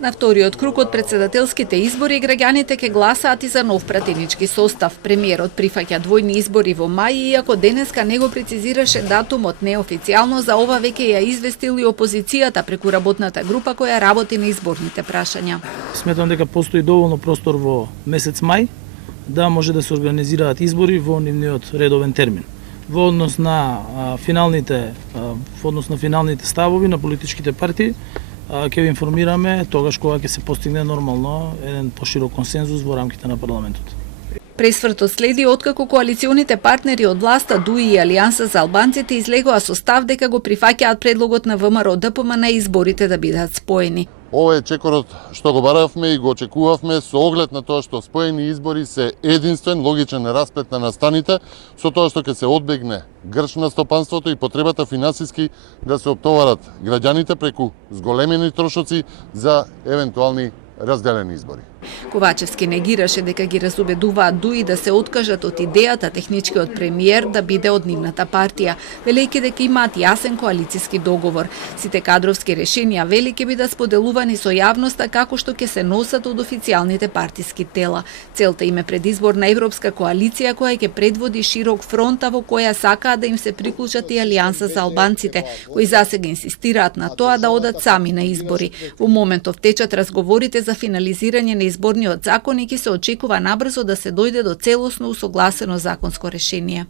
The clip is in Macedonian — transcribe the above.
На вториот круг од претседателските избори граѓаните ќе гласаат и за нов пратенички состав. Премиерот прифаќа двојни избори во мај, иако денеска не го прецизираше датумот, неофицијално за ова веќе ја известил и опозицијата преку работната група која работи на изборните прашања. Сметам дека постои доволно простор во месец мај да може да се организираат избори во нивниот редовен термин. Во однос на финалните ставови на политичките партии, ќе ви информираме тогаш кога ќе се постигне нормално еден поширок консензус во рамките на парламентот. Пресвртот следи откако коалиционите партнери од власта ДУИ и Алијанса за албанците излегоа со став дека го прифаќаат предлогот на ВМРО ДПМН изборите да бидат споени. Ова е чекорот што го баравме и го очекувавме со оглед на тоа што споени избори се единствен логичен расплет на настаните, со тоа што ќе се одбегне грч на стопанството и потребата финансиски да се оптоварат граѓаните преку зголемени трошоци за евентуални разделени избори. Ковачевски негираше дека ги разубедуваат ДУИ да се откажат од идејата техничкиот премиер да биде од нивната партија, велејќи дека имаат јасен коалициски договор. Сите кадровски решенија вели ќе бидат споделувани со јавноста како што ќе се носат од официјалните партиски тела. Целта им е предизборна европска коалиција која ќе предводи широк фронта во која сакаат да им се приклучат и Алијанса за албанците, кои засега инсистираат на тоа да одат сами на избори. Во моментов течат разговорите за финализирање на изборниот закон и ќе се очекува набрзо да се дојде до целосно усогласено законско решение.